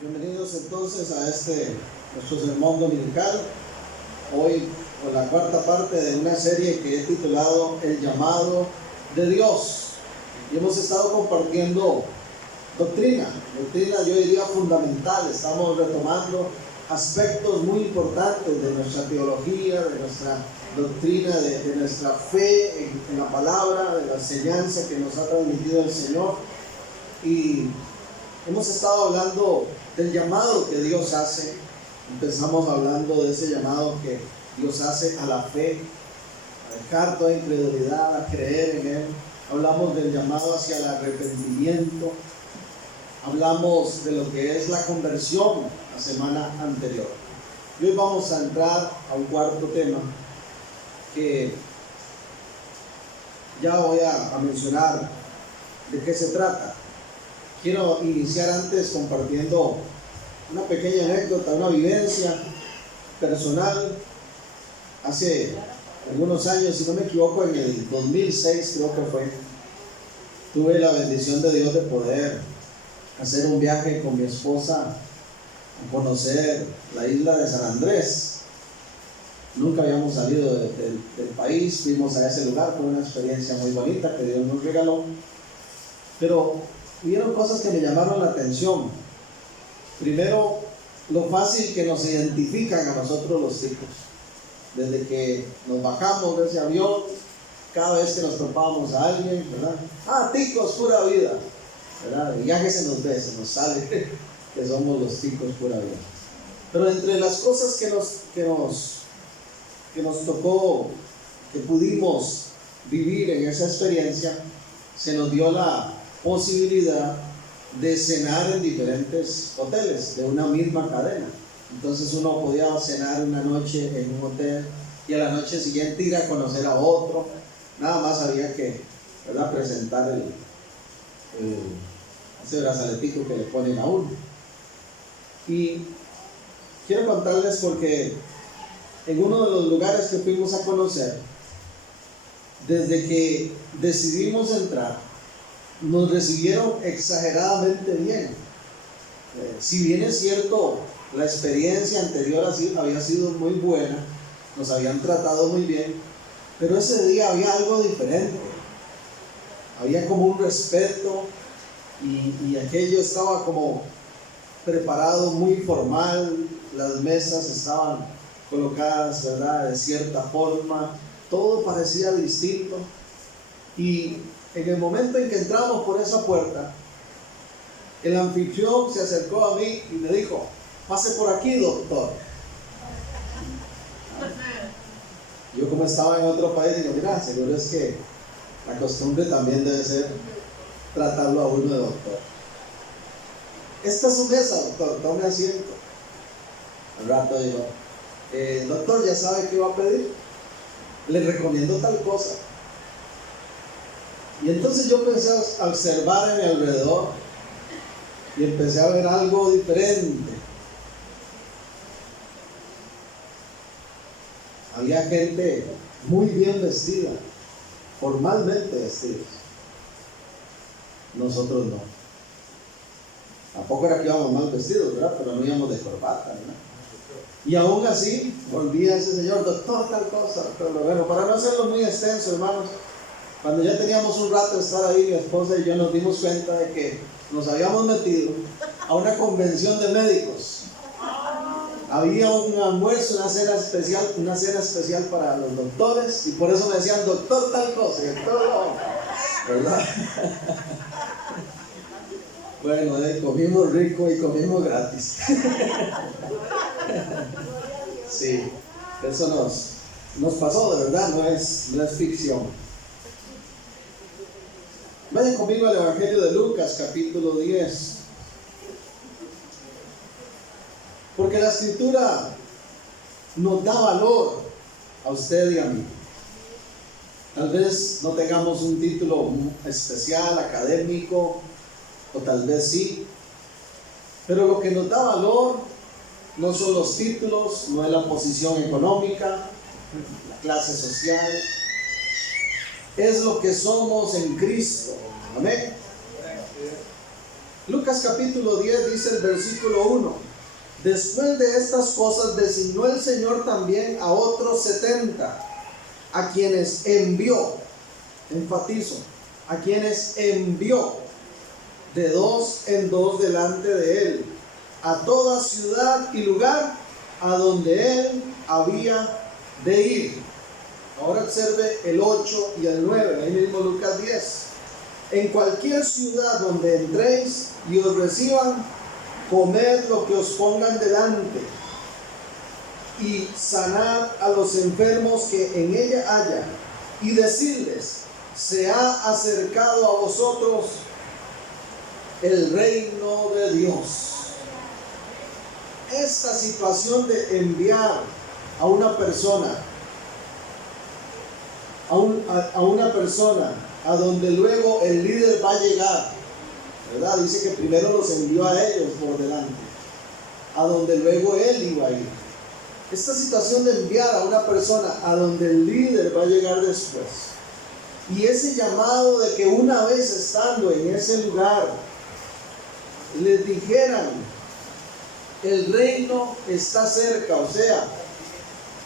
Bienvenidos entonces a nuestro sermón dominical. Hoy con la cuarta parte de una serie que he titulado El llamado de Dios. Y hemos estado compartiendo doctrina yo diría fundamental. Estamos retomando aspectos muy importantes de nuestra teología, de nuestra doctrina, de nuestra fe en la palabra, de la enseñanza que nos ha transmitido el Señor. Y hemos estado hablando del llamado que Dios hace. Empezamos hablando de ese llamado que Dios hace a la fe, a dejar toda incredulidad, a creer en Él. Hablamos del llamado hacia el arrepentimiento. Hablamos de lo que es la conversión la semana anterior. Y hoy vamos a entrar a un cuarto tema que ya voy a mencionar de qué se trata. Quiero iniciar antes compartiendo una pequeña anécdota, una vivencia personal. Hace algunos años, si no me equivoco, en el 2006 creo que fue, tuve la bendición de Dios de poder hacer un viaje con mi esposa a conocer la isla de San Andrés. Nunca habíamos salido del país, fuimos a ese lugar, fue una experiencia muy bonita que Dios nos regaló. Pero hubieron cosas que me llamaron la atención. Primero, lo fácil que nos identifican a nosotros los ticos. Desde que nos bajamos de ese avión, cada vez que nos topábamos a alguien, ¿verdad? Ah, ticos, pura vida, ¿verdad? Y ya que se nos ve, se nos sale que somos los ticos, pura vida. Pero entre las cosas que nos tocó, que pudimos vivir en esa experiencia, se nos dio la posibilidad de cenar en diferentes hoteles de una misma cadena. Entonces uno podía cenar una noche en un hotel y a la noche siguiente ir a conocer a otro. Nada más había que, ¿verdad?, presentar ese brazaletico que le ponen a uno. Y quiero contarles porque en uno de los lugares que fuimos a conocer, desde que decidimos entrar, nos recibieron exageradamente bien. Si bien es cierto, la experiencia anterior había sido muy buena, nos habían tratado muy bien, pero ese día había algo diferente. Había como un respeto y aquello estaba como preparado, muy formal. Las mesas estaban colocadas, ¿verdad?, de cierta forma. Todo parecía distinto. Y en el momento en que entramos por esa puerta, el anfitrión se acercó a mí y me dijo: pase por aquí, doctor. Yo, como estaba en otro país, digo: mira, seguro es que la costumbre también debe ser tratarlo a uno de doctor. Esta es su mesa, doctor, tome asiento. Al rato digo: doctor, ¿ya sabe qué va a pedir? Le recomiendo tal cosa. Y entonces yo empecé a observar a mi alrededor y empecé a ver algo diferente. Había gente muy bien vestida, formalmente vestidos. Nosotros no. Tampoco era que íbamos mal vestidos, ¿verdad? Pero no íbamos de corbata, ¿verdad? Y aún así volvía ese señor: doctor, tal cosa, doctor. Bueno, para no hacerlo muy extenso, hermanos, cuando ya teníamos un rato de estar ahí, mi esposa y yo nos dimos cuenta de que nos habíamos metido a una convención de médicos. Había un almuerzo, una cena especial para los doctores, y por eso me decían: doctor tal cosa, doctor no, ¿verdad? Bueno, comimos rico y comimos gratis. Sí, eso nos pasó de verdad, no es ficción. Vayan conmigo al Evangelio de Lucas, capítulo 10. Porque la Escritura nos da valor a usted y a mí. Tal vez no tengamos un título especial, académico, o tal vez sí. Pero lo que nos da valor no son los títulos, no es la posición económica, la clase social. Es lo que somos en Cristo. Amén. Lucas capítulo 10 dice el versículo 1: después de estas cosas designó el Señor también a otros 70, a quienes envió, enfatizo, a quienes envió de dos en dos delante de él, a toda ciudad y lugar a donde él había de ir. Ahora observe el 8 y el 9, ahí mismo Lucas 10. En cualquier ciudad donde entréis y os reciban, comed lo que os pongan delante, y sanad a los enfermos que en ella haya, y decirles: se ha acercado a vosotros el reino de Dios. Esta situación de enviar a una persona, a una persona a donde luego el líder va a llegar, ¿verdad? Dice que primero los envió a ellos por delante, a donde luego él iba a ir. Esta situación de enviar a una persona a donde el líder va a llegar después, y ese llamado de que una vez estando en ese lugar les dijeran: el reino está cerca, o sea,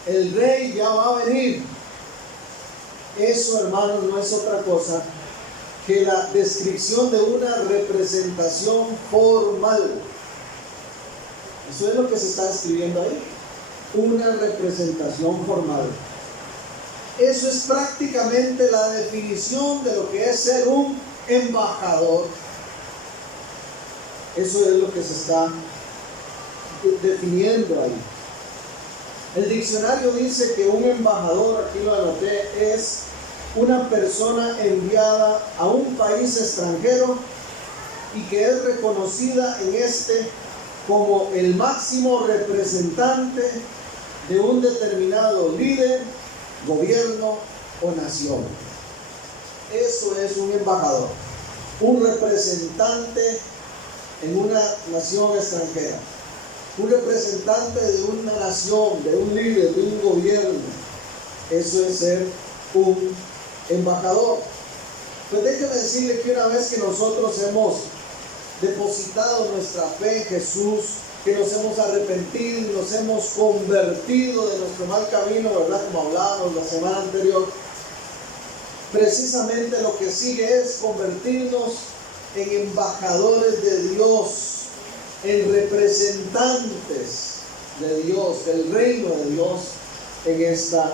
el rey ya va a venir. Eso, hermanos, no es otra cosa que la descripción de una representación formal. Eso es lo que se está describiendo ahí, una representación formal. Eso es prácticamente la definición de lo que es ser un embajador. Eso es lo que se está definiendo ahí. El diccionario dice que un embajador, aquí lo anoté, es una persona enviada a un país extranjero y que es reconocida en este como el máximo representante de un determinado líder, gobierno o nación. Eso es un embajador, un representante en una nación extranjera, un representante de una nación, de un líder, de un gobierno. Eso es ser un embajador. Pues déjeme decirle que una vez que nosotros hemos depositado nuestra fe en Jesús, que nos hemos arrepentido y nos hemos convertido de nuestro mal camino, ¿verdad? Como hablábamos la semana anterior, precisamente lo que sigue es convertirnos en embajadores de Dios, en representantes de Dios, del reino de Dios en esta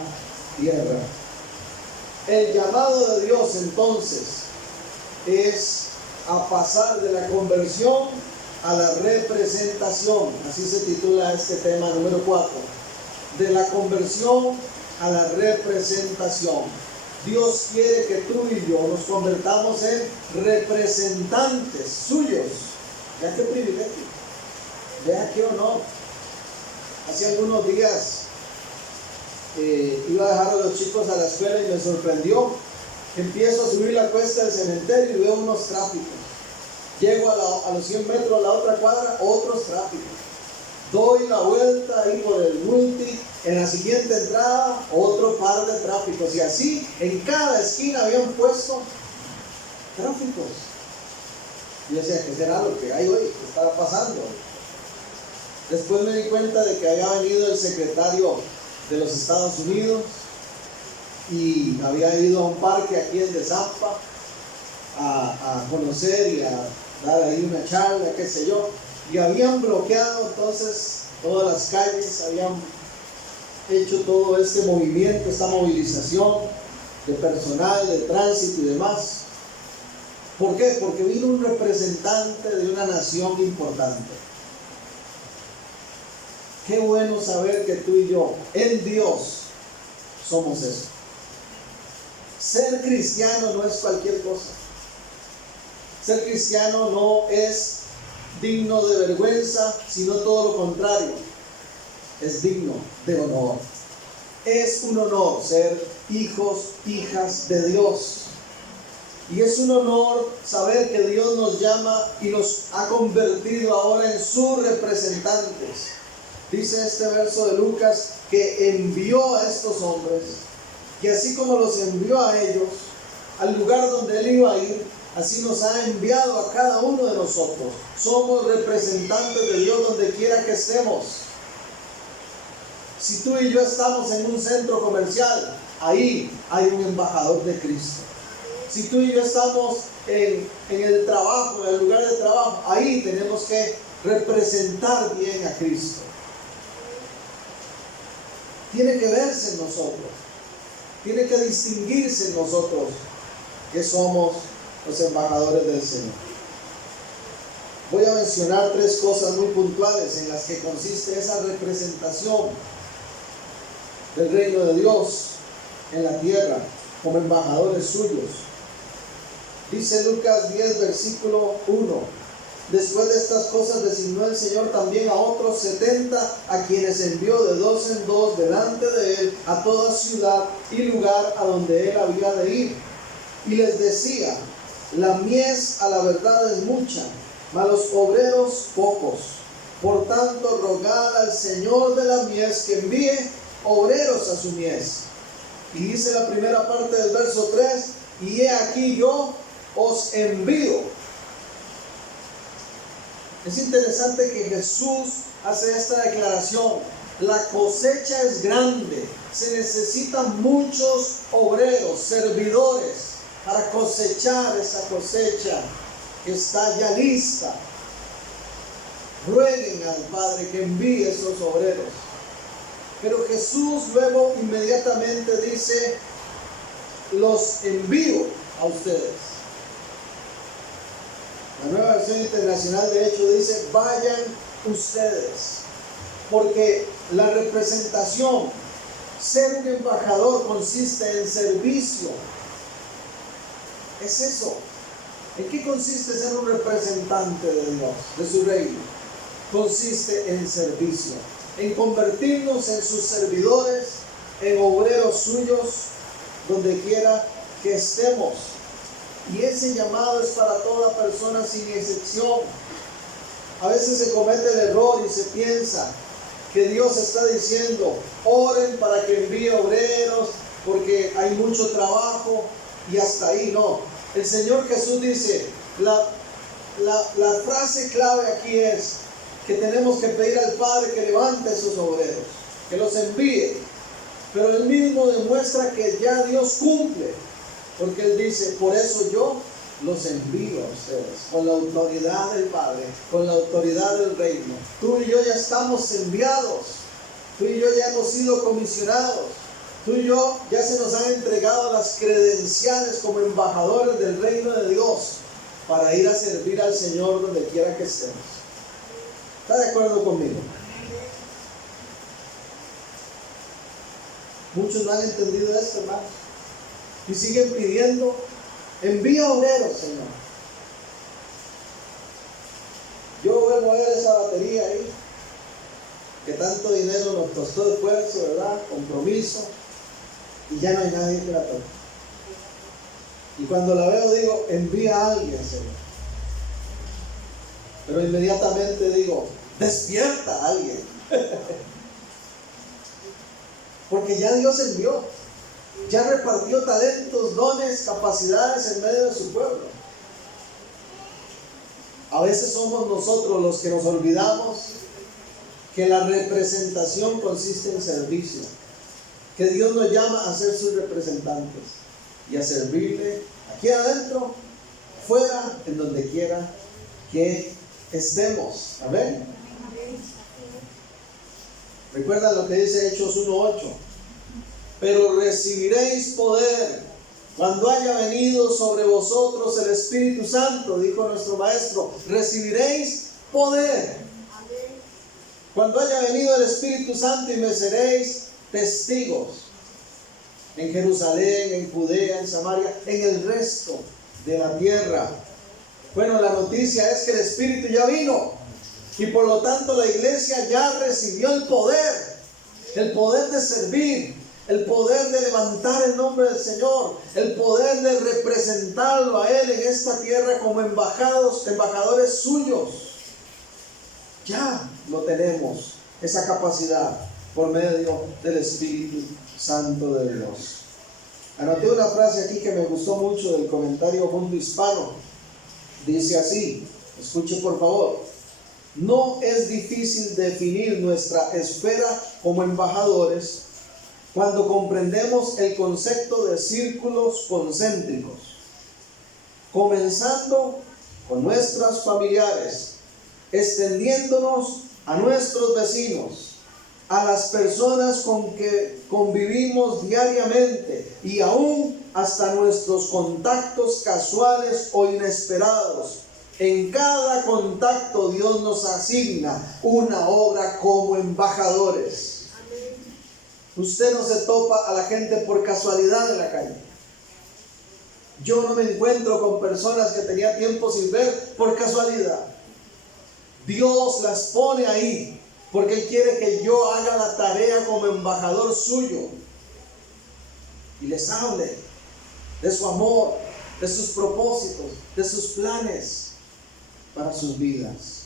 tierra. El llamado de Dios entonces es a pasar de la conversión a la representación. Así se titula este tema número 4. De la conversión a la representación. Dios quiere que tú y yo nos convertamos en representantes suyos. Vea qué privilegio, vea qué honor. Hace algunos días iba a dejar a los chicos a la escuela y me sorprendió. Empiezo a subir la cuesta del cementerio y veo unos tráficos. Llego a los 100 metros a la otra cuadra, otros tráficos. Doy la vuelta ahí por el multi, en la siguiente entrada, otro par de tráficos. Y así, en cada esquina habían puesto tráficos. Y yo decía, ¿qué será lo que hay hoy? ¿Qué está pasando? Después me di cuenta de que había venido el secretario de los Estados Unidos y había ido a un parque aquí en Dezampa a conocer y a dar ahí una charla, qué sé yo, y habían bloqueado entonces todas las calles, habían hecho todo este movimiento, esta movilización de personal, de tránsito y demás. ¿Por qué? Porque vino un representante de una nación importante. Qué bueno saber que tú y yo, en Dios, somos eso. Ser cristiano no es cualquier cosa. Ser cristiano no es digno de vergüenza, sino todo lo contrario. Es digno de honor. Es un honor ser hijos, hijas de Dios. Y es un honor saber que Dios nos llama y nos ha convertido ahora en sus representantes. Dice este verso de Lucas que envió a estos hombres, que así como los envió a ellos, al lugar donde él iba a ir, así nos ha enviado a cada uno de nosotros. Somos representantes de Dios donde quiera que estemos. Si tú y yo estamos en un centro comercial, ahí hay un embajador de Cristo. Si tú y yo estamos en el trabajo, en el lugar de trabajo, ahí tenemos que representar bien a Cristo. Tiene que verse en nosotros, tiene que distinguirse en nosotros que somos los embajadores del Señor. Voy a mencionar 3 cosas muy puntuales en las que consiste esa representación del reino de Dios en la tierra como embajadores suyos. Dice Lucas 10, versículo 1. Después de estas cosas designó el Señor también a otros 70, a quienes envió de 2 en 2 delante de él a toda ciudad y lugar a donde él había de ir. Y les decía: la mies a la verdad es mucha, mas los obreros pocos. Por tanto, rogad al Señor de la mies que envíe obreros a su mies. Y dice la primera parte del verso 3: y he aquí yo os envío. Es interesante que Jesús hace esta declaración. La cosecha es grande, se necesitan muchos obreros, servidores, para cosechar esa cosecha que está ya lista. Rueguen al Padre que envíe esos obreros. Pero Jesús luego inmediatamente dice: los envío a ustedes. La Nueva Versión Internacional de hecho dice: vayan ustedes. Porque la representación, ser un embajador, consiste en servicio. Es eso. ¿En qué consiste ser un representante de Dios, de su reino? Consiste en servicio, en convertirnos en sus servidores, en obreros suyos, donde quiera que estemos. Y ese llamado es para toda persona sin excepción. A veces se comete el error y se piensa que Dios está diciendo: oren para que envíe obreros porque hay mucho trabajo, y hasta ahí. No. El Señor Jesús dice, la frase clave aquí es que tenemos que pedir al Padre que levante esos obreros, que los envíe. Pero Él mismo demuestra que ya Dios cumple, porque Él dice: por eso yo los envío a ustedes, con la autoridad del Padre, con la autoridad del reino. Tú y yo ya estamos enviados, tú y yo ya hemos sido comisionados, tú y yo ya se nos han entregado las credenciales como embajadores del reino de Dios para ir a servir al Señor donde quiera que estemos. ¿Está de acuerdo conmigo? Muchos no han entendido esto, hermanos, y siguen pidiendo: envía obreros, Señor. Yo voy a mover esa batería ahí, que tanto dinero nos costó, esfuerzo, ¿verdad? Compromiso, y ya no hay nadie que la toque. Y cuando la veo digo: envía a alguien, Señor. Pero inmediatamente digo: despierta a alguien. Porque ya Dios envió, ya repartió talentos, dones, capacidades en medio de su pueblo. A veces somos nosotros los que nos olvidamos que la representación consiste en servicio, que Dios nos llama a ser sus representantes y a servirle aquí adentro, fuera, en donde quiera que estemos. Amén. Recuerda lo que dice Hechos 1:8: pero recibiréis poder cuando haya venido sobre vosotros el Espíritu Santo, dijo nuestro Maestro. Recibiréis poder cuando haya venido el Espíritu Santo, y me seréis testigos en Jerusalén, en Judea, en Samaria, en el resto de la tierra. Bueno, la noticia es que el Espíritu ya vino, y por lo tanto la iglesia ya recibió el poder de servir, el poder de levantar el nombre del Señor, el poder de representarlo a Él en esta tierra como embajadores suyos. Ya lo tenemos, esa capacidad, por medio del Espíritu Santo de Dios. Anoté una frase aquí que me gustó mucho del comentario Mundo Hispano. Dice así, escuche por favor: no es difícil definir nuestra esfera como embajadores cuando comprendemos el concepto de círculos concéntricos, comenzando con nuestros familiares, extendiéndonos a nuestros vecinos, a las personas con que convivimos diariamente y aún hasta nuestros contactos casuales o inesperados. En cada contacto Dios nos asigna una obra como embajadores. Usted no se topa a la gente por casualidad en la calle. Yo no me encuentro con personas que tenía tiempo sin ver por casualidad. Dios las pone ahí porque Él quiere que yo haga la tarea como embajador suyo y les hable de su amor, de sus propósitos, de sus planes para sus vidas.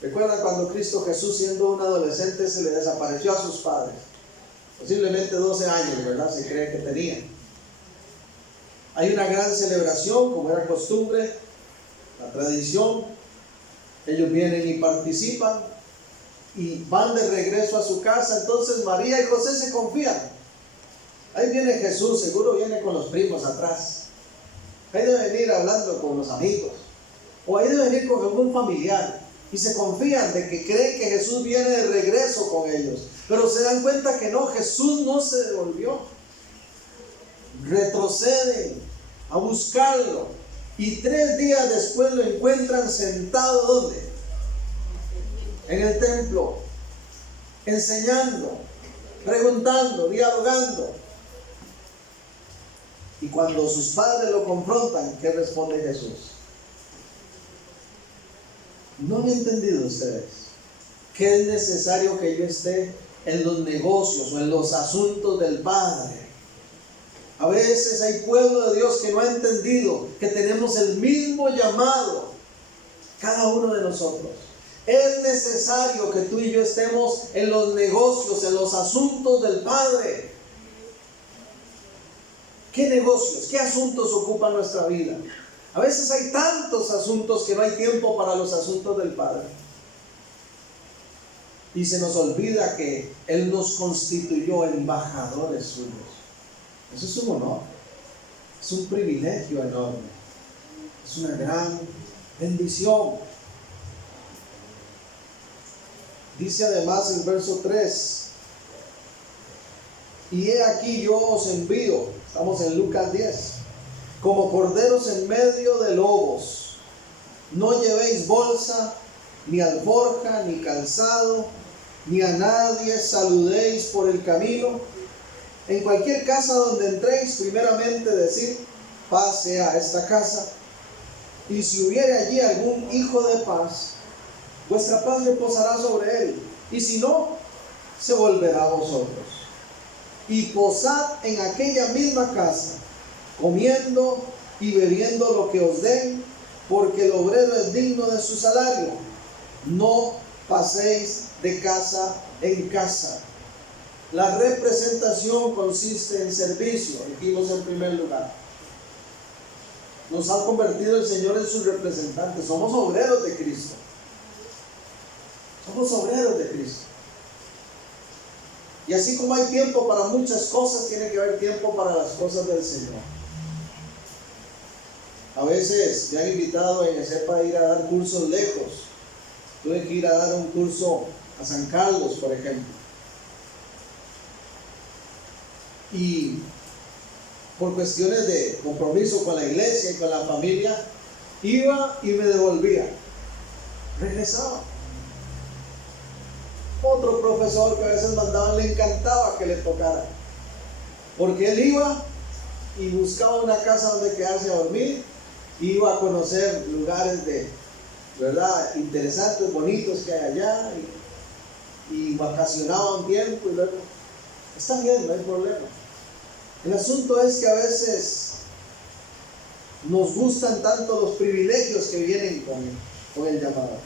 ¿Recuerdan cuando Cristo Jesús, siendo un adolescente, se le desapareció a sus padres? Posiblemente 12 años, ¿verdad? Se cree que tenía. Hay una gran celebración, como era costumbre, la tradición. Ellos vienen y participan y van de regreso a su casa. Entonces María y José se confían. Ahí viene Jesús, seguro viene con los primos atrás. Ahí debe venir hablando con los amigos. O ahí debe venir con algún familiar. Y se confían de que creen que Jesús viene de regreso con ellos. Pero se dan cuenta que no, Jesús no se devolvió. Retroceden a buscarlo. Y 3 días después lo encuentran sentado, ¿dónde? En el templo, enseñando, preguntando, dialogando. Y cuando sus padres lo confrontan, ¿qué responde Jesús? ¿No han entendido ustedes que es necesario que yo esté en los negocios o en los asuntos del Padre? A veces hay pueblo de Dios que no ha entendido que tenemos el mismo llamado, cada uno de nosotros. Es necesario que tú y yo estemos en los negocios, en los asuntos del Padre. ¿Qué negocios, qué asuntos ocupan nuestra vida? A veces hay tantos asuntos que no hay tiempo para los asuntos del Padre. Y se nos olvida que Él nos constituyó embajadores suyos. Eso es un honor, es un privilegio enorme, es una gran bendición. Dice además el verso 3: y he aquí yo os envío, estamos en Lucas 10, como corderos en medio de lobos. No llevéis bolsa, ni alforja, ni calzado, ni a nadie saludéis por el camino. En cualquier casa donde entréis, primeramente decid: paz sea esta casa. Y si hubiere allí algún hijo de paz, vuestra paz reposará sobre él. Y si no, se volverá a vosotros. Y posad en aquella misma casa, comiendo y bebiendo lo que os den, porque el obrero es digno de su salario. No paséis de casa en casa. La representación consiste en servicio, dijimos en primer lugar. Nos ha convertido el Señor en sus representantes. Somos obreros de Cristo. Somos obreros de Cristo. Y así como hay tiempo para muchas cosas, tiene que haber tiempo para las cosas del Señor. A veces me han invitado en ESEPA a ir a dar cursos lejos. Tuve que ir a dar un curso a San Carlos, por ejemplo. Y por cuestiones de compromiso con la iglesia y con la familia, iba y me devolvía. Regresaba. Otro profesor que a veces mandaban, le encantaba que le tocara, porque él iba y buscaba una casa donde quedarse a dormir, iba a conocer lugares de verdad interesantes, bonitos que hay allá, y vacacionaba un tiempo y luego, está bien, no hay problema. El asunto es que a veces nos gustan tanto los privilegios que vienen con el llamado.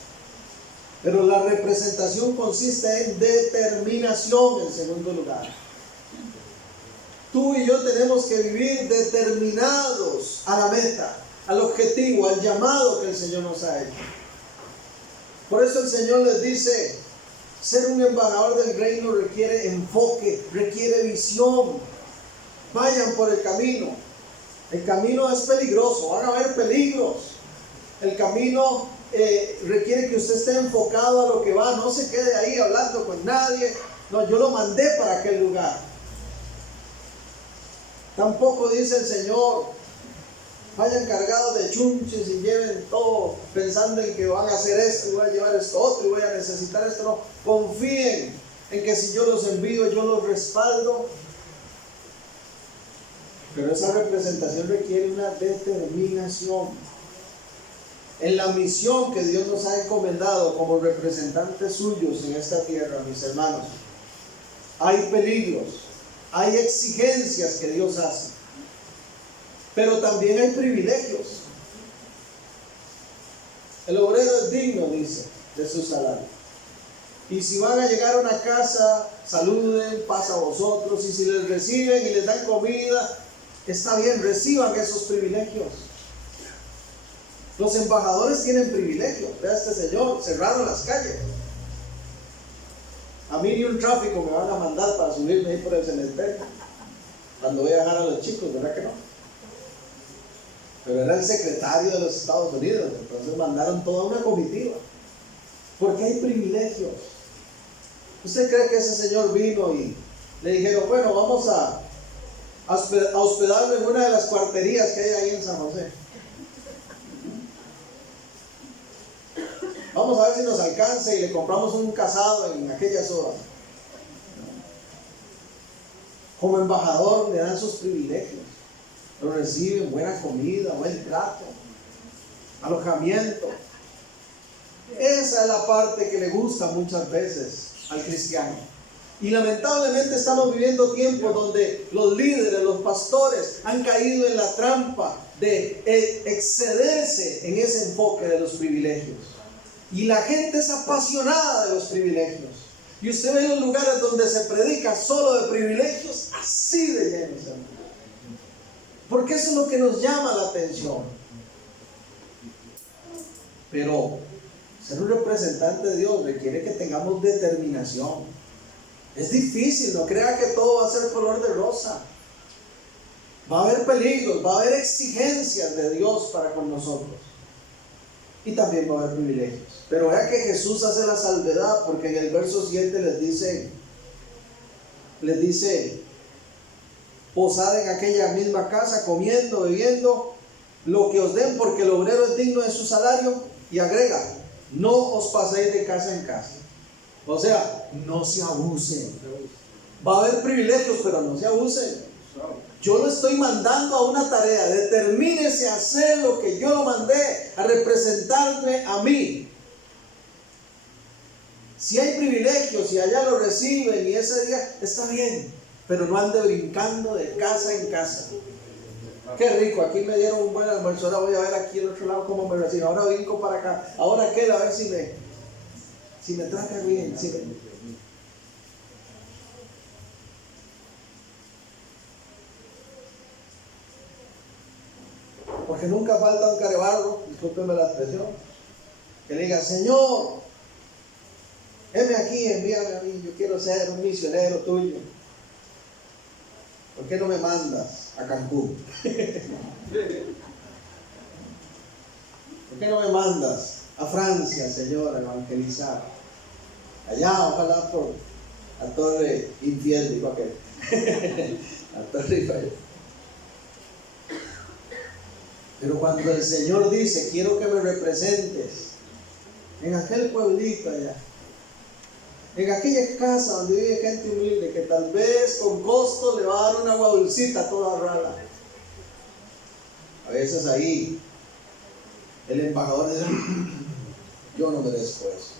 Pero la representación consiste en determinación, en segundo lugar. Tú y yo tenemos que vivir determinados a la meta, al objetivo, al llamado que el Señor nos ha hecho. Por eso el Señor les dice, ser un embajador del reino requiere enfoque, requiere visión. Vayan por el camino. El camino es peligroso, van a haber peligros. El camino requiere que usted esté enfocado a lo que va, no se quede ahí hablando con nadie. No, yo lo mandé para aquel lugar. Tampoco dice el Señor, vayan cargados de chunches y lleven todo pensando en que van a hacer esto y voy a llevar esto otro y voy a necesitar esto. No, confíen en que si yo los envío, yo los respaldo. Pero esa representación requiere una determinación. En la misión que Dios nos ha encomendado como representantes suyos en esta tierra, mis hermanos, hay peligros, hay exigencias que Dios hace, pero también hay privilegios. El obrero es digno, dice, de su salario. Y si van a llegar a una casa, saluden, paz a vosotros, y si les reciben y les dan comida, está bien, reciban esos privilegios. Los embajadores tienen privilegios. Vea este señor, cerraron las calles. A mí ni un tráfico me van a mandar para subirme ahí por el cementerio cuando voy a dejar a los chicos, ¿verdad que no? Pero era el secretario de los Estados Unidos, entonces mandaron toda una comitiva. Porque hay privilegios. ¿Usted cree que ese señor vino y le dijeron, bueno, vamos a hospedarlo en una de las cuarterías que hay ahí en San José? Vamos a ver si nos alcanza y le compramos un casado en aquellas horas. Como embajador le dan sus privilegios. Lo reciben, buena comida, buen trato, alojamiento. Esa es la parte que le gusta muchas veces al cristiano. Y lamentablemente estamos viviendo tiempos donde los líderes, los pastores han caído en la trampa de excederse en ese enfoque de los privilegios. Y la gente es apasionada de los privilegios. Y usted ve los lugares donde se predica solo de privilegios, así de llenos. Porque eso es lo que nos llama la atención. Pero ser un representante de Dios requiere que tengamos determinación. Es difícil, no crea que todo va a ser color de rosa. Va a haber peligros, va a haber exigencias de Dios para con nosotros. Y también va a haber privilegios. Pero vea que Jesús hace la salvedad, porque en el verso 7 les dice, posad en aquella misma casa, comiendo, bebiendo, lo que os den, porque el obrero es digno de su salario. Y agrega, no os paséis de casa en casa. O sea, no se abusen. Va a haber privilegios, pero no se abusen. Yo lo estoy mandando a una tarea. Determínese a hacer lo que yo lo mandé, a representarme a mí. Si hay privilegios, si allá lo reciben y ese día, está bien, pero no ande brincando de casa en casa. Qué rico, aquí me dieron un buen almuerzo, ahora voy a ver aquí al otro lado cómo me reciben, ahora brinco para acá, ahora aquel, a ver si me trata bien. Porque nunca falta un carebarro, discúlpenme la expresión, que le diga, Señor, heme aquí, envíame a mí, yo quiero ser un misionero tuyo. ¿Por qué no me mandas a Cancún? ¿Por qué no me mandas a Francia, Señor, a evangelizar? Allá, ojalá por la Torre Infiel, dijo aquel. La Torre Infiel. Pero cuando el Señor dice, quiero que me representes en aquel pueblito allá, en aquella casa donde vive gente humilde, que tal vez con costo le va a dar una agua dulcita toda rara. A veces ahí el embajador dice, yo no merezco eso,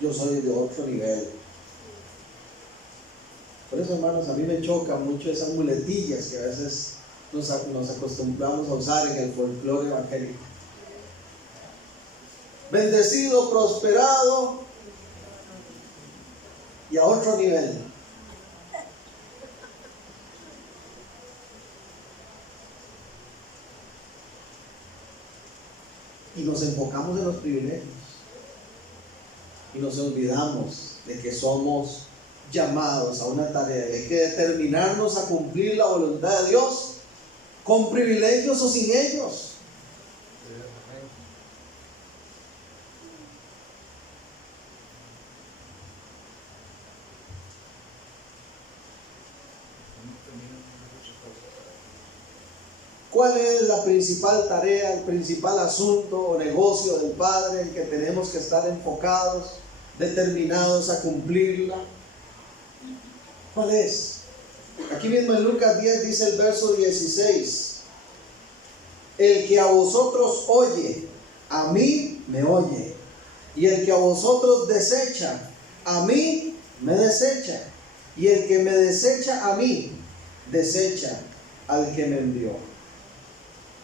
yo soy de otro nivel. Por eso, hermanos, a mí me choca mucho esas muletillas que a veces nos acostumbramos a usar en el folclore evangélico. Bendecido, prosperado y a otro nivel. y nos enfocamos en los privilegios y nos olvidamos de que somos llamados a una tarea, hay que determinarnos a cumplir la voluntad de Dios con privilegios o sin ellos. ¿Cuál es la principal tarea, el principal asunto o negocio del Padre en que tenemos que estar enfocados, determinados a cumplirla? ¿Cuál es? Aquí mismo en Lucas 10 dice el verso 16: el que a vosotros oye, a mí me oye, y el que a vosotros desecha, a mí me desecha, y el que me desecha a mí, desecha al que me envió.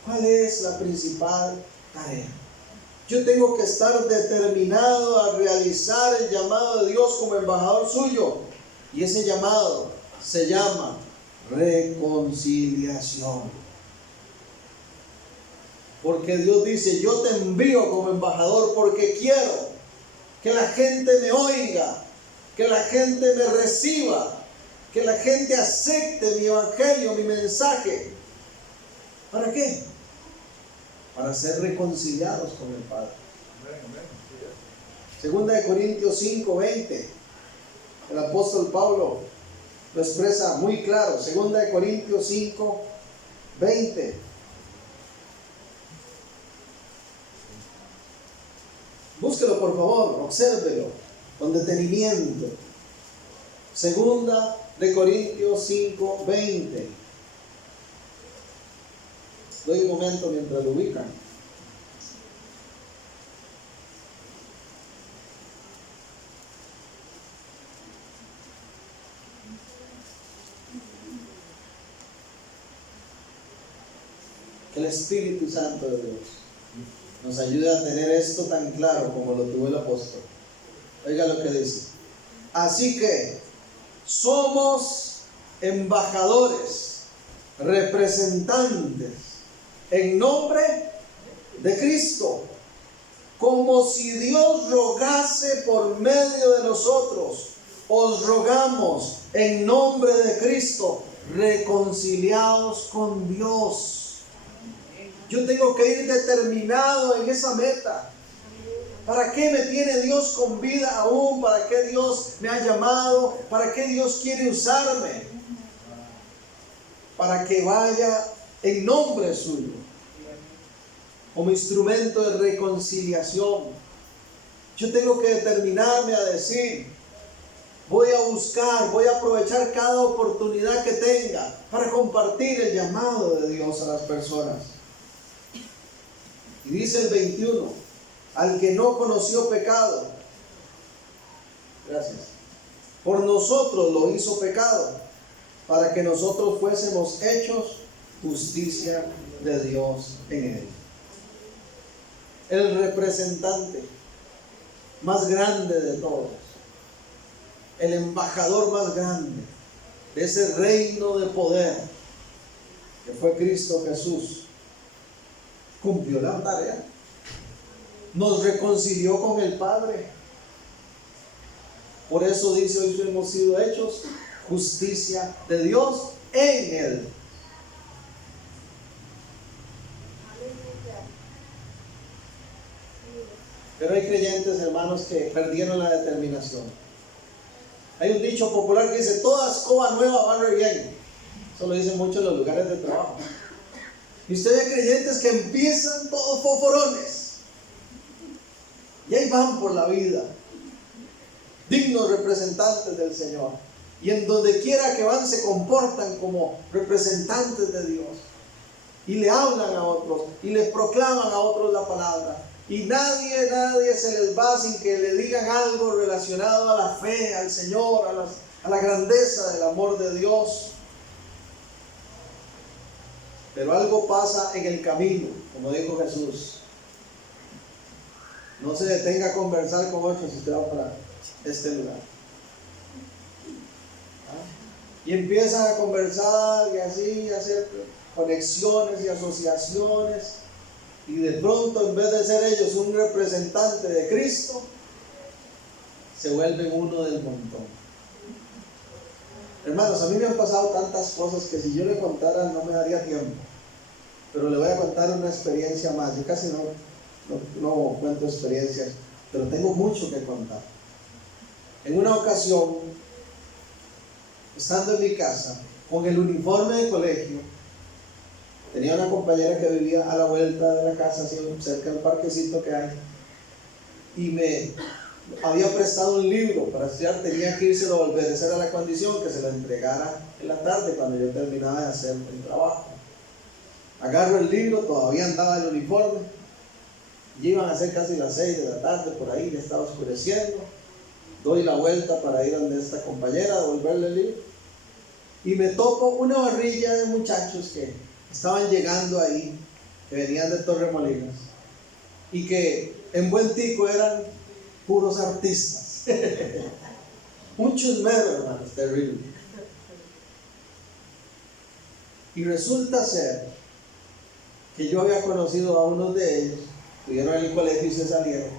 ¿Cuál es la principal tarea? Yo tengo que estar determinado a realizar el llamado de Dios como embajador suyo. Y ese llamado se llama reconciliación. Porque Dios dice: yo te envío como embajador porque quiero que la gente me oiga, que la gente me reciba, que la gente acepte mi evangelio, mi mensaje. ¿Para qué? Para ser reconciliados con el Padre. Segunda de Corintios 5:20. El apóstol Pablo lo expresa muy claro. Segunda de Corintios 5:20. Búsquelo por favor, obsérvelo con detenimiento. Segunda de Corintios 5:20. Doy un momento mientras lo ubican. Que el Espíritu Santo de Dios nos ayude a tener esto tan claro como lo tuvo el apóstol. Oiga lo que dice: así que somos embajadores, representantes en nombre de Cristo, como si Dios rogase por medio de nosotros. Os rogamos en nombre de Cristo, reconciliados con Dios. Yo tengo que ir determinado en esa meta. ¿Para qué me tiene Dios con vida aún? ¿Para qué Dios me ha llamado? ¿Para qué Dios quiere usarme? Para que vaya en nombre suyo, como instrumento de reconciliación. Yo tengo que determinarme a decir: voy a buscar, voy a aprovechar cada oportunidad que tenga para compartir el llamado de Dios a las personas. Y dice el 21: al que no conoció pecado, gracias, por nosotros lo hizo pecado, para que nosotros fuésemos hechos justicia de Dios en él. El representante más grande de todos, el embajador más grande de ese reino de poder que fue Cristo Jesús, cumplió la tarea, nos reconcilió con el Padre. Por eso dice: hoy hemos sido hechos justicia de Dios en él. Pero hay creyentes, hermanos, que perdieron la determinación. Hay un dicho popular que dice: toda escoba nueva barre bien. Eso lo dicen mucho en los lugares de trabajo. Y usted ve creyentes que empiezan todos foforones y ahí van por la vida, dignos representantes del Señor, y en donde quiera que van se comportan como representantes de Dios y le hablan a otros y le proclaman a otros la palabra. Y nadie se les va sin que le digan algo relacionado a la fe, al Señor, a la grandeza del amor de Dios. Pero algo pasa en el camino, como dijo Jesús. No se detenga a conversar con otros si usted va para este lugar. Y empiezan a conversar y así, a hacer conexiones y asociaciones. y de pronto, en vez de ser ellos un representante de Cristo, se vuelven uno del montón. Hermanos, a mí me han pasado tantas cosas que si yo le contara no me daría tiempo, pero le voy a contar una experiencia más. Yo casi no cuento experiencias, pero tengo mucho que contar. En una ocasión, estando en mi casa con el uniforme de colegio, tenía una compañera que vivía a la vuelta de la casa, así cerca del parquecito que hay, y me había prestado un libro para estudiar. Tenía que irse a volver. Esa era la condición, que se lo entregara en la tarde cuando yo terminaba de hacer el trabajo. Agarro el libro, todavía andaba el uniforme, y iban a ser casi las 6 de la tarde, por ahí ya estaba oscureciendo. Doy la vuelta para ir donde esta compañera a devolverle el libro, y me topo una barrilla de muchachos que estaban llegando ahí, que venían de Torremolinos, y que en buen tico eran puros artistas. Un chusmero, hermanos, terrible. Y resulta ser que yo había conocido a unos de ellos, estuvieron en el colegio y se salieron,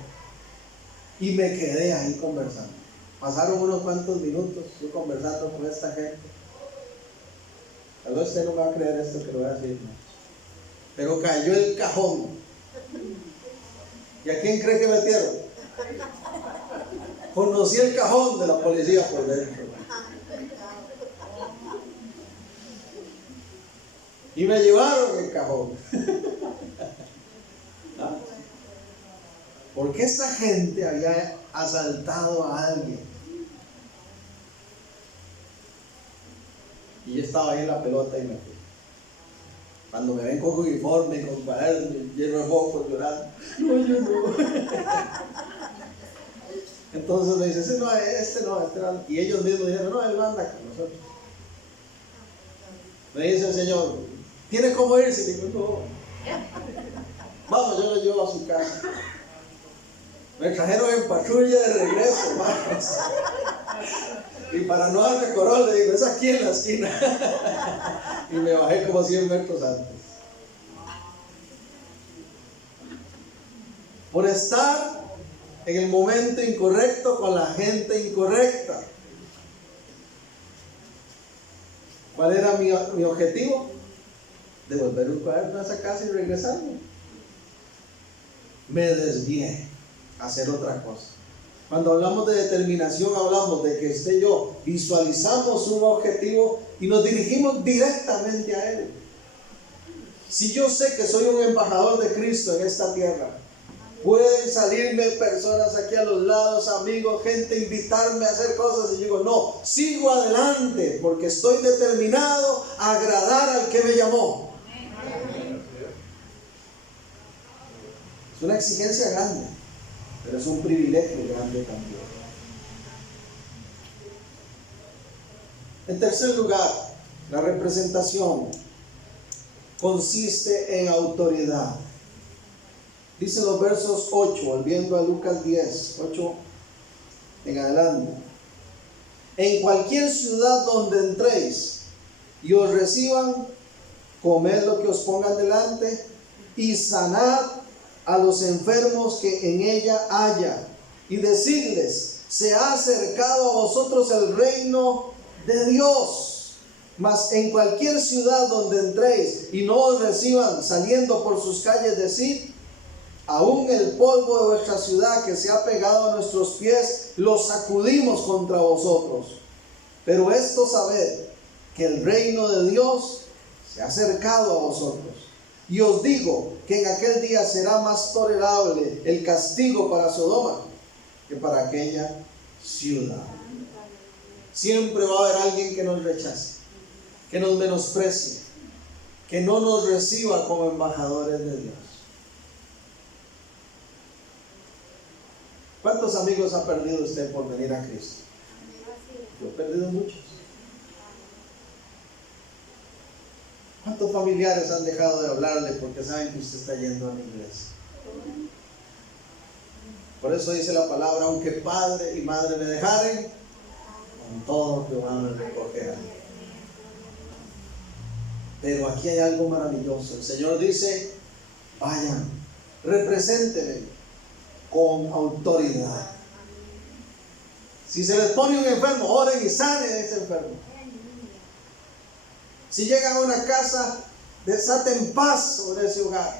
y me quedé ahí conversando. Pasaron unos cuantos minutos yo conversando con esta gente. Tal vez usted no me va a creer esto que lo voy a decir, ¿no? Pero cayó el cajón. ¿Y a quién cree que metieron? Conocí el cajón de la policía por dentro. Y me llevaron el cajón. ¿Ah? Porque esta gente había asaltado a alguien. Y yo estaba ahí en la pelota y me fui. Cuando me ven con uniforme, con cuadernos, lleno de mocos, llorando. No, yo no. Entonces me dice, este no. Y ellos mismos dijeron, no, él no anda con nosotros. Me dice el Señor, ¿tiene cómo irse? Y digo, no. Vamos, yo lo llevo a su casa. Me trajeron en patrulla de regreso, vamos. Y para no darme corol, le digo, es aquí en la esquina. Y me bajé como 100 metros antes. Por estar en el momento incorrecto con la gente incorrecta. ¿Cuál era mi objetivo? Devolver un cuaderno a esa casa y regresarme. Me desvié a hacer otra cosa. Cuando hablamos de determinación, hablamos de que usted y yo visualizamos un objetivo y nos dirigimos directamente a él. Si yo sé que soy un embajador de Cristo en esta tierra, pueden salirme personas aquí a los lados, amigos, gente, invitarme a hacer cosas, y yo digo, no, sigo adelante porque estoy determinado a agradar al que me llamó. Es una exigencia grande, pero es un privilegio grande también. En tercer lugar, la representación consiste en autoridad. Dice los versos 8, volviendo a Lucas 10, 8 en adelante. En cualquier ciudad donde entréis y os reciban, comed lo que os pongan delante y sanad a los enfermos que en ella haya, y decidles, se ha acercado a vosotros el reino de Dios. Mas en cualquier ciudad donde entréis y no os reciban, saliendo por sus calles, decid, aún el polvo de vuestra ciudad que se ha pegado a nuestros pies, lo sacudimos contra vosotros. Pero esto sabed, que el reino de Dios se ha acercado a vosotros. Y os digo que en aquel día será más tolerable el castigo para Sodoma que para aquella ciudad. Siempre va a haber alguien que nos rechace, que nos menosprecie, que no nos reciba como embajadores de Dios. ¿Cuántos amigos ha perdido usted por venir a Cristo? Yo he perdido muchos. ¿Cuántos familiares han dejado de hablarle porque saben que usted está yendo a la iglesia? Por eso dice la palabra, aunque padre y madre me dejaren, con todo Jehová me recogerá. Pero aquí hay algo maravilloso. El Señor dice, vayan represéntenme con autoridad. Si se les pone un enfermo, oren y sanen a ese enfermo. Si llegan a una casa, desaten paz sobre ese hogar.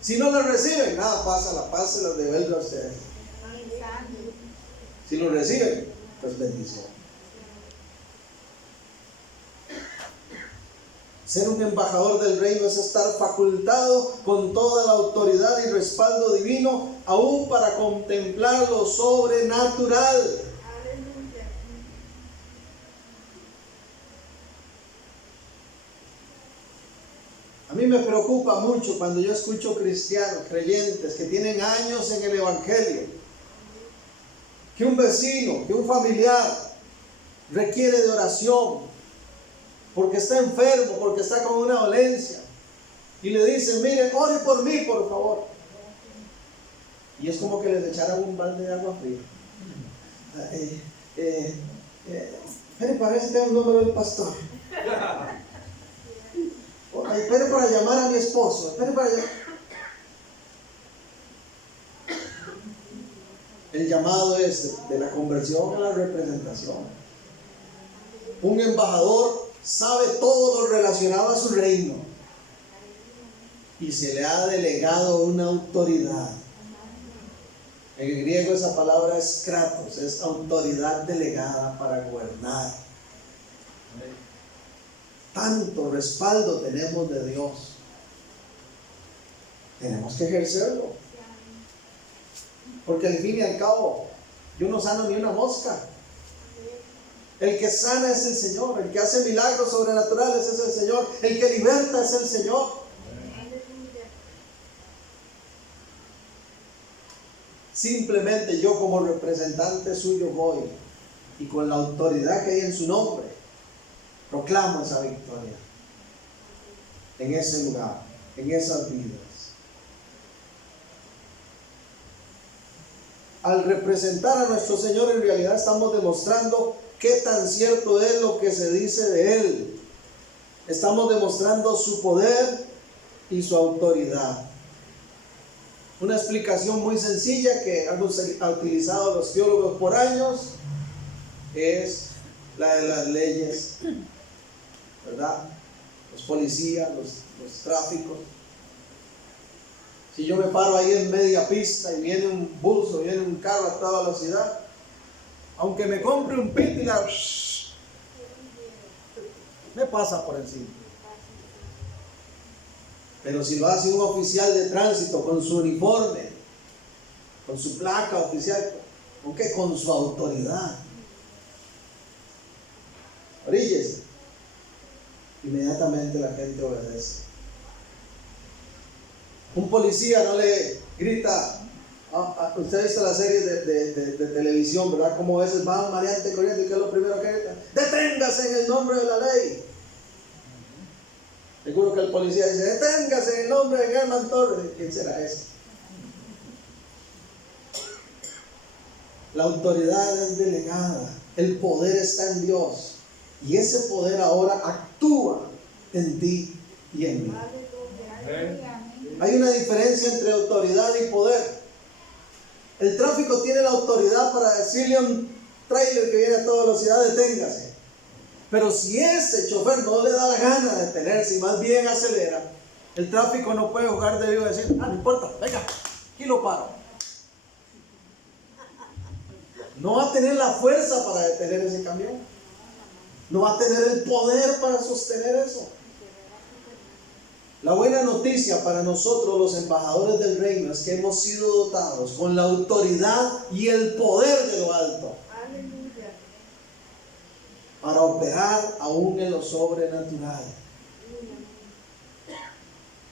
Si no lo reciben, nada pasa, la paz se las devuelve a ustedes. Si lo reciben, pues bendición. Ser un embajador del reino es estar facultado con toda la autoridad y respaldo divino, aún para contemplar lo sobrenatural. A mí me preocupa mucho cuando yo escucho cristianos, creyentes, que tienen años en el evangelio, que un vecino, que un familiar requiere de oración, porque está enfermo, porque está con una dolencia, y le dicen, miren, ore por mí, por favor. Y es como que les echaran un balde de agua fría. Espere para ver si tengo el número del pastor. Espere para llamar a mi esposo. Espere para llamar. El llamado es de la conversión a la representación. Un embajador sabe todo lo relacionado a su reino y se le ha delegado una autoridad. En el griego esa palabra es kratos, es autoridad delegada para gobernar. Tanto respaldo tenemos de Dios, tenemos que ejercerlo, porque al fin y al cabo yo no sano ni una mosca. El que sana es el Señor, el que hace milagros sobrenaturales es el Señor, el que liberta es el Señor. Simplemente yo como representante suyo voy y con la autoridad que hay en su nombre proclamo esa victoria en ese lugar, en esas vidas. Al representar a nuestro Señor, en realidad estamos demostrando qué tan cierto es lo que se dice de Él. Estamos demostrando su poder y su autoridad. Una explicación muy sencilla que han utilizado los teólogos por años es la de las leyes, ¿verdad? Los policías, los tráficos. Si yo me paro ahí en media pista y viene un bus o viene un carro a toda velocidad, aunque me compre un pit y me pasa por encima. Pero si lo hace un oficial de tránsito con su uniforme, con su placa oficial, ¿con qué? Con su autoridad. Oríllese. Inmediatamente la gente obedece. Un policía no le grita. Usted ha visto la serie de televisión, ¿verdad? Como a veces va un maleante corriendo y ¿qué es lo primero que grita? ¡Deténgase en el nombre de la ley! Seguro que el policía dice, deténgase en el nombre de Germán Torres. ¿Quién será ese? La autoridad es delegada, el poder está en Dios y ese poder ahora actúa en ti y en mí. Hay una diferencia entre autoridad y poder. El tráfico tiene la autoridad para decirle a un tráiler que viene a toda velocidad, deténgase. Pero si ese chofer no le da la gana de detenerse y más bien acelera, el tráfico no puede jugar de vivo y decir, no importa, venga, aquí lo paro. No va a tener la fuerza para detener ese camión. No va a tener el poder para sostener eso. La buena noticia para nosotros los embajadores del reino es que hemos sido dotados con la autoridad y el poder de lo alto. Para operar aún en lo sobrenatural.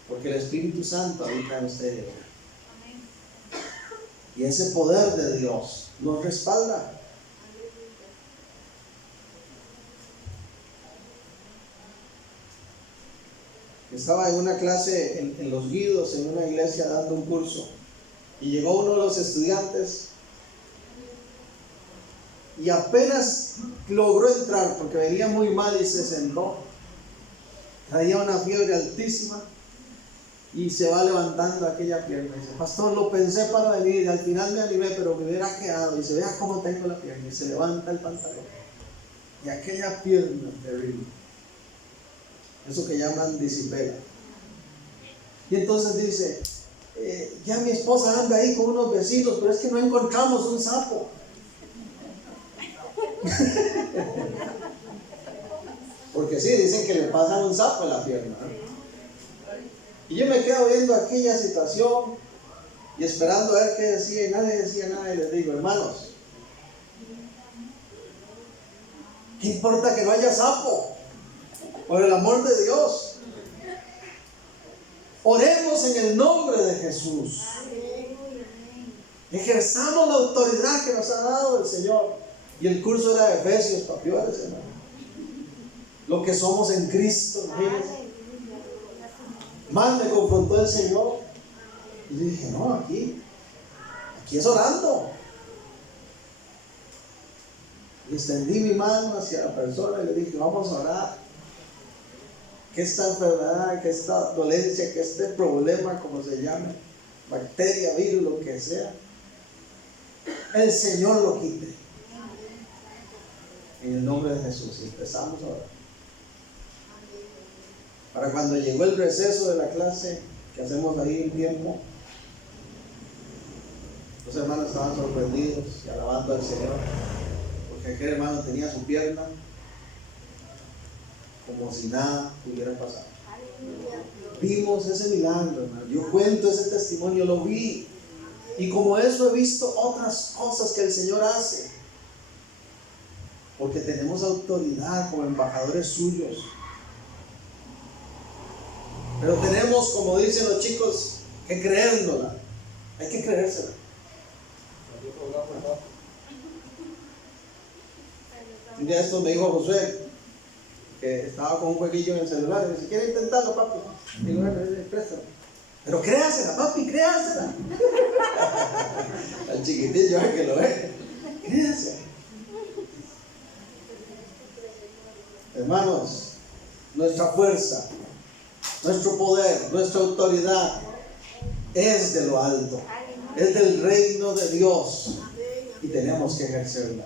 Porque el Espíritu Santo habita en ustedes. Y ese poder de Dios nos respalda. Estaba en una clase en Los Guidos, en una iglesia dando un curso. Y llegó uno de los estudiantes y apenas logró entrar porque venía muy mal y se sentó. Traía una fiebre altísima Y se va levantando aquella pierna. Y dice, pastor, lo pensé para venir y al final me animé, pero me hubiera quedado. Y se vea cómo tengo la pierna. Y se levanta el pantalón. Y aquella pierna terrible. Eso que llaman disipela. Y entonces dice, ya mi esposa anda ahí con unos vecinos, pero es que no encontramos un sapo. Porque sí, dicen que le pasa un sapo en la pierna, ¿eh? Y yo me quedo viendo aquella situación y esperando a ver qué decía, y nadie decía nada. Y les digo, hermanos, ¿qué importa que no haya sapo? Por el amor de Dios, oremos en el nombre de Jesús. Ejerzamos la autoridad que nos ha dado el Señor. Y el curso era de Efesios, papiores, hermano. Lo que somos en Cristo, imagínense. Más me confrontó el Señor. Y dije, no, aquí es orando. Y extendí mi mano hacia la persona y le dije, vamos a orar. Que esta enfermedad, que esta dolencia, que este problema, como se llame, bacteria, virus, lo que sea, el Señor lo quite. En el nombre de Jesús. Y empezamos a orar. Para cuando llegó el receso de la clase que hacemos ahí en tiempo, los hermanos estaban sorprendidos y alabando al Señor, porque aquel hermano tenía su pierna como si nada hubiera pasado. Vimos ese milagro, hermano. Yo cuento ese testimonio, lo vi. Y como eso he visto otras cosas que el Señor hace, porque tenemos autoridad como embajadores suyos. Pero tenemos, como dicen los chicos, que creérnosla. Hay que creérsela. Un día esto me dijo Josué, que estaba con un jueguillo en el celular, y me dice, ¿quiere intentarlo, papi? Y digo, bueno, préstalo. Pero créasela, papi, créasela. Al chiquitillo que lo ve, créasela. Hermanos, nuestra fuerza, nuestro poder, nuestra autoridad es de lo alto, es del reino de Dios y tenemos que ejercerla.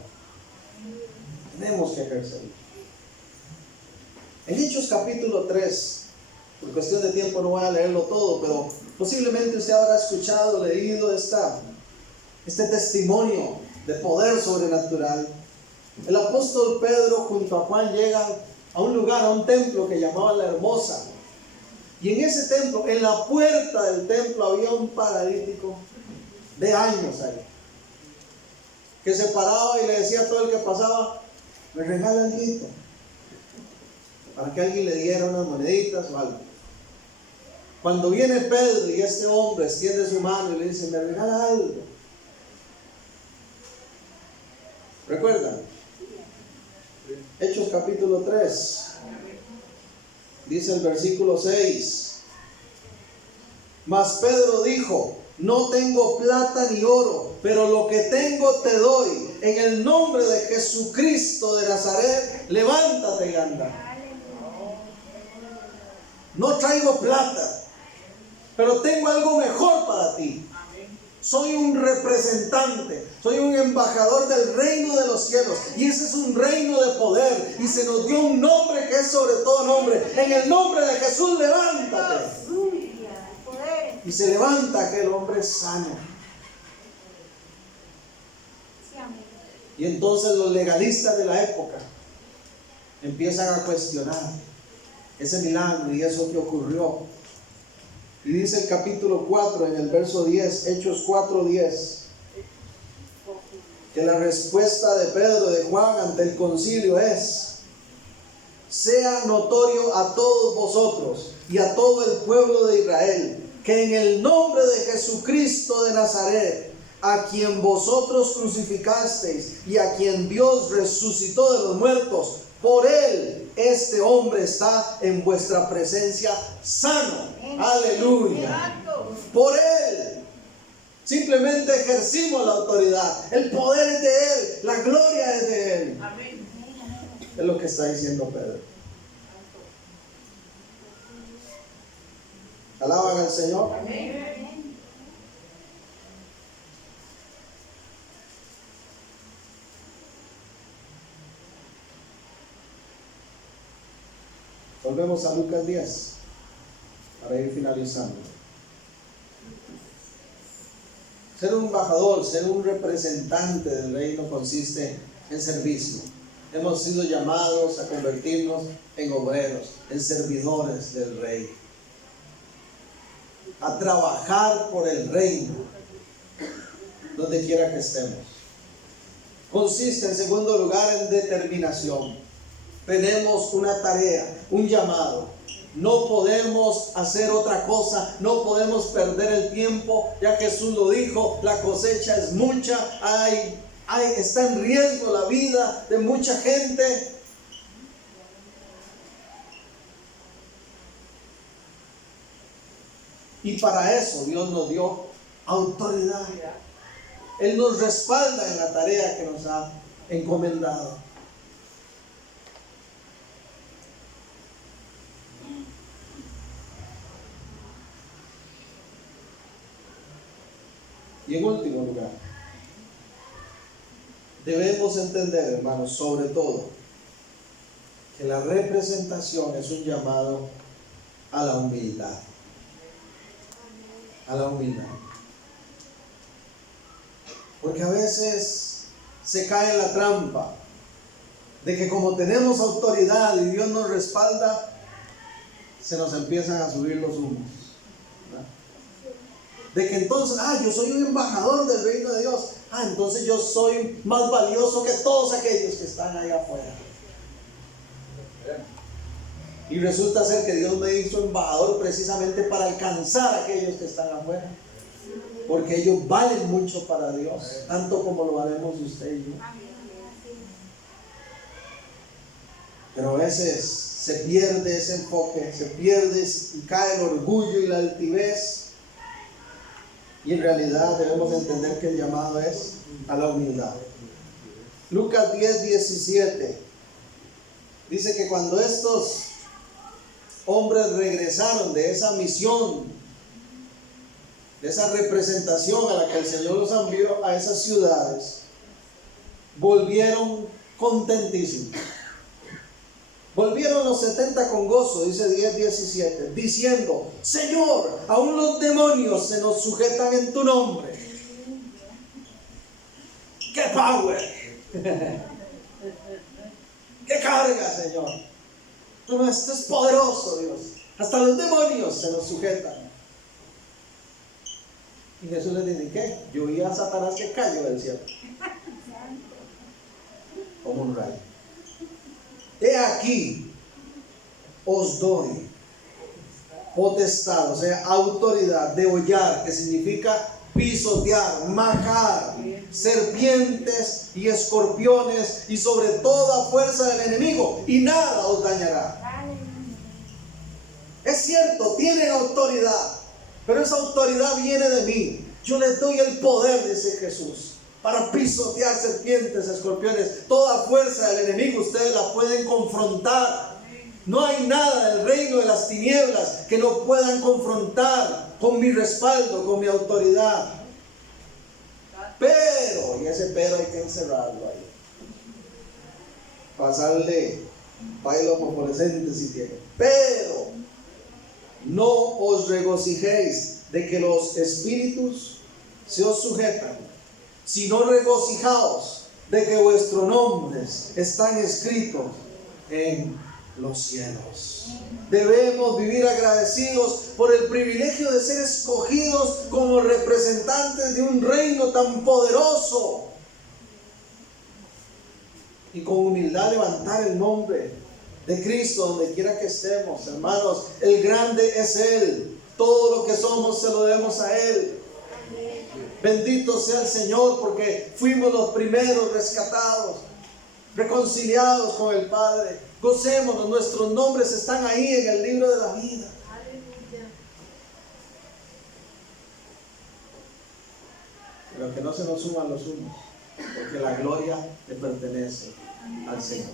Tenemos que ejercerla. En Hechos capítulo 3, por cuestión de tiempo no voy a leerlo todo, pero posiblemente usted habrá escuchado, leído este testimonio de poder sobrenatural. El apóstol Pedro junto a Juan llegan a un lugar, a un templo que llamaban La Hermosa. Y en ese templo, en la puerta del templo, había un paralítico de años ahí, que se paraba y le decía a todo el que pasaba, me regala algo, para que alguien le diera unas moneditas o algo. Cuando viene Pedro y este hombre extiende su mano y le dice, me regala algo. ¿Recuerdan? Hechos capítulo 3. Dice el versículo 6. Mas Pedro dijo, no tengo plata ni oro, pero lo que tengo te doy. En el nombre de Jesucristo de Nazaret, levántate y anda. No traigo plata, pero tengo algo mejor para ti. Soy un representante, soy un embajador del reino de los cielos. Y ese es un reino de poder. Y se nos dio un nombre que es sobre todo nombre. En el nombre de Jesús, levántate. Y se levanta aquel hombre sano. Y entonces los legalistas de la época empiezan a cuestionar ese milagro y eso que ocurrió. Y dice el capítulo 4 en el verso 10, Hechos 4:10, que la respuesta de Pedro, de Juan ante el concilio es: sea notorio a todos vosotros y a todo el pueblo de Israel, que en el nombre de Jesucristo de Nazaret, a quien vosotros crucificasteis y a quien Dios resucitó de los muertos, por él este hombre está en vuestra presencia sano. Aleluya. Por él simplemente ejercimos la autoridad. El poder es de él, la gloria es de él. Es lo que está diciendo Pedro. ¿Alaban al Señor? Volvemos a Lucas 10 para ir finalizando. Ser un embajador, ser un representante del reino consiste en servicio. Hemos sido llamados a convertirnos en obreros, en servidores del rey, a trabajar por el reino, donde quiera que estemos. Consiste, en segundo lugar, en determinación. Tenemos una tarea, un llamado. No podemos hacer otra cosa, no podemos perder el tiempo. Ya Jesús lo dijo, la cosecha es mucha, está en riesgo la vida de mucha gente. Y para eso Dios nos dio autoridad. Él nos respalda en la tarea que nos ha encomendado. Y en último lugar, debemos entender, hermanos, sobre todo, que la representación es un llamado a la humildad. A la humildad. Porque a veces se cae en la trampa de que como tenemos autoridad y Dios nos respalda, se nos empiezan a subir los humos. De que entonces, yo soy un embajador del reino de Dios. Entonces yo soy más valioso que todos aquellos que están allá afuera. Y resulta ser que Dios me hizo embajador precisamente para alcanzar a aquellos que están afuera. Porque ellos valen mucho para Dios, tanto como lo valemos usted y yo. Pero a veces se pierde ese enfoque, se pierde y cae el orgullo y la altivez. Y en realidad debemos entender que el llamado es a la humildad. Lucas 10:17 dice que cuando estos hombres regresaron de esa misión, de esa representación a la que el Señor los envió a esas ciudades, volvieron contentísimos. Volvieron los 70 con gozo, dice 10:17, diciendo: Señor, aún los demonios se nos sujetan en tu nombre. ¡Qué power! ¡Qué carga, Señor! No, esto es poderoso, Dios. Hasta los demonios se nos sujetan. Y Jesús les dice: ¿qué? Yo vi a Satanás que cayó del cielo como un rayo. He aquí, os doy potestad, o sea, autoridad de hollar, que significa pisotear, majar, serpientes y escorpiones y sobre toda fuerza del enemigo, y nada os dañará. Es cierto, tienen autoridad, pero esa autoridad viene de mí. Yo les doy el poder, dice Jesús, para pisotear serpientes, escorpiones, toda fuerza del enemigo. Ustedes la pueden confrontar. No hay nada del reino de las tinieblas que no puedan confrontar con mi respaldo, con mi autoridad. Pero, y ese pero hay que encerrarlo ahí, pasarle bailo fosforescente si tiene. Pero no os regocijéis de que los espíritus se os sujetan, sino regocijaos de que vuestros nombres están escritos en los cielos. Debemos vivir agradecidos por el privilegio de ser escogidos como representantes de un reino tan poderoso, y con humildad levantar el nombre de Cristo donde quiera que estemos. Hermanos, el grande es Él. Todo lo que somos se lo debemos a Él. Bendito sea el Señor, porque fuimos los primeros rescatados, reconciliados con el Padre. Gocémonos, nuestros nombres están ahí en el libro de la vida. Pero que no se nos suman los unos, porque la gloria le pertenece al Señor.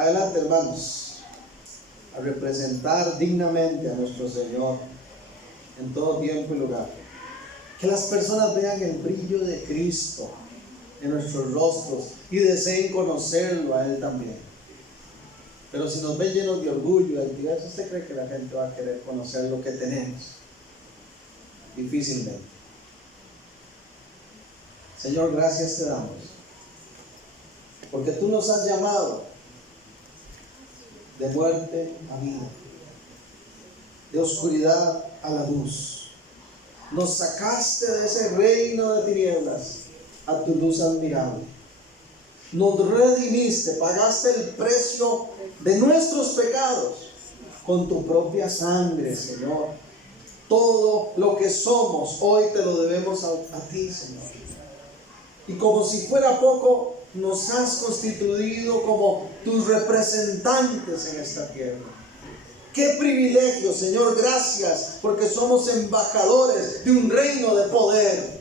Adelante, hermanos, a representar dignamente a nuestro Señor en todo tiempo y lugar. Que las personas vean el brillo de Cristo en nuestros rostros y deseen conocerlo a Él también. Pero si nos ven llenos de orgullo y altivez, ¿usted cree que la gente va a querer conocer lo que tenemos? Difícilmente. Señor, gracias te damos, porque tú nos has llamado de muerte a vida, de oscuridad a la luz. Nos sacaste de ese reino de tinieblas a tu luz admirable. Nos redimiste, pagaste el precio de nuestros pecados con tu propia sangre, Señor. Todo lo que somos hoy te lo debemos a ti, Señor. Y como si fuera poco, nos has constituido como tus representantes en esta tierra. ¡Qué privilegio, Señor! Gracias, porque somos embajadores de un reino de poder.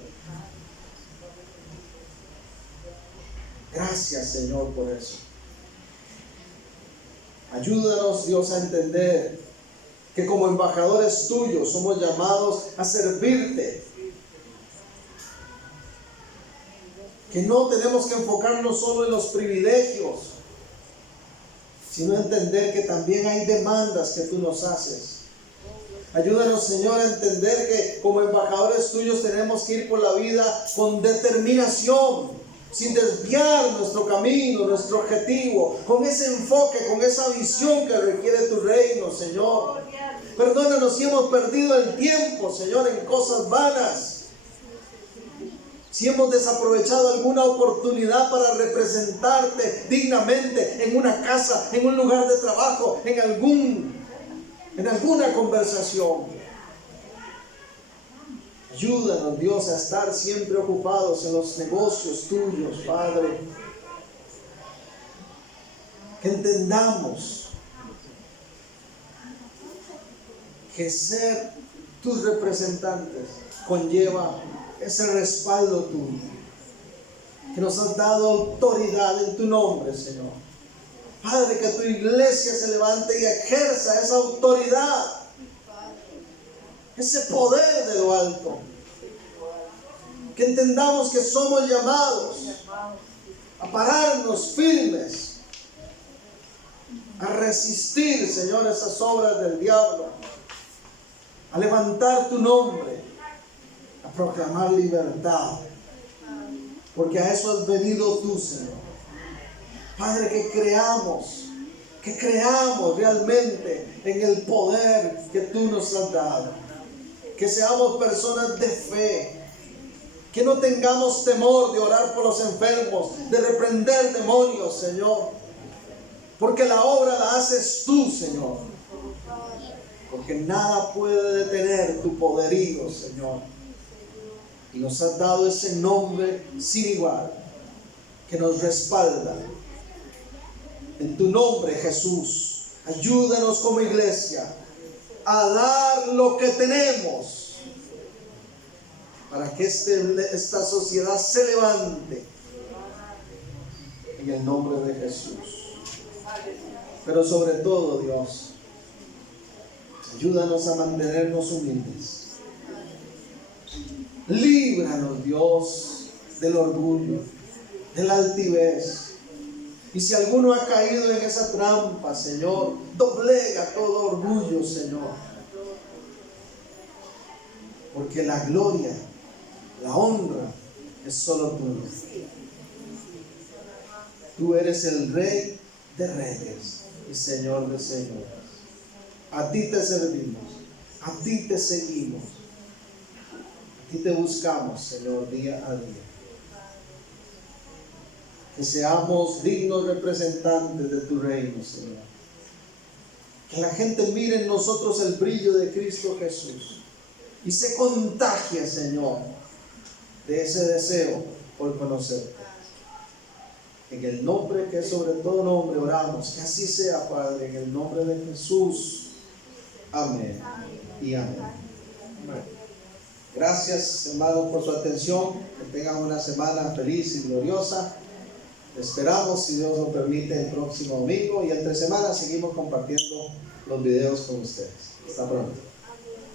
Gracias, Señor, por eso. Ayúdanos, Dios, a entender que como embajadores tuyos somos llamados a servirte. Que no tenemos que enfocarnos solo en los privilegios, sino entender que también hay demandas que tú nos haces. Ayúdanos, Señor, a entender que como embajadores tuyos tenemos que ir por la vida con determinación, sin desviar nuestro camino, nuestro objetivo, con ese enfoque, con esa visión que requiere tu reino, Señor. Perdónanos si hemos perdido el tiempo, Señor, en cosas vanas. Si hemos desaprovechado alguna oportunidad para representarte dignamente en una casa, en un lugar de trabajo, en alguna conversación. Ayúdanos, Dios, a estar siempre ocupados en los negocios tuyos, Padre. Que entendamos que ser tus representantes conlleva ese respaldo tuyo, que nos has dado autoridad en tu nombre, Señor. Padre, que tu iglesia se levante y ejerza esa autoridad, ese poder de lo alto. Que entendamos que somos llamados a pararnos firmes, a resistir, Señor, esas obras del diablo, a levantar tu nombre, a proclamar libertad, porque a eso has venido tú, Señor. Padre, que creamos realmente en el poder que tú nos has dado, que seamos personas de fe, que no tengamos temor de orar por los enfermos, de reprender demonios, Señor, porque la obra la haces tú, Señor, porque nada puede detener tu poderío, Señor. Y nos has dado ese nombre sin igual, que nos respalda. En tu nombre, Jesús, ayúdanos como iglesia a dar lo que tenemos, para que esta sociedad se levante en el nombre de Jesús. Pero sobre todo, Dios, ayúdanos a mantenernos humildes. Líbranos, Dios, del orgullo, de la altivez. Y si alguno ha caído en esa trampa, Señor, doblega todo orgullo, Señor. Porque la gloria, la honra es solo tuya. Tú eres el Rey de reyes y Señor de señores. A ti te servimos, a ti te seguimos, a ti te buscamos, Señor, día a día. Que seamos dignos representantes de tu reino, Señor. Que la gente mire en nosotros el brillo de Cristo Jesús y se contagie, Señor, de ese deseo por conocerte. En el nombre que es sobre todo nombre oramos, que así sea, Padre, en el nombre de Jesús. Amén y amén. Bueno, gracias, hermanos, por su atención. Que tengan una semana feliz y gloriosa. Esperamos, si Dios lo permite, el próximo domingo, y entre semanas seguimos compartiendo los videos con ustedes. Hasta pronto.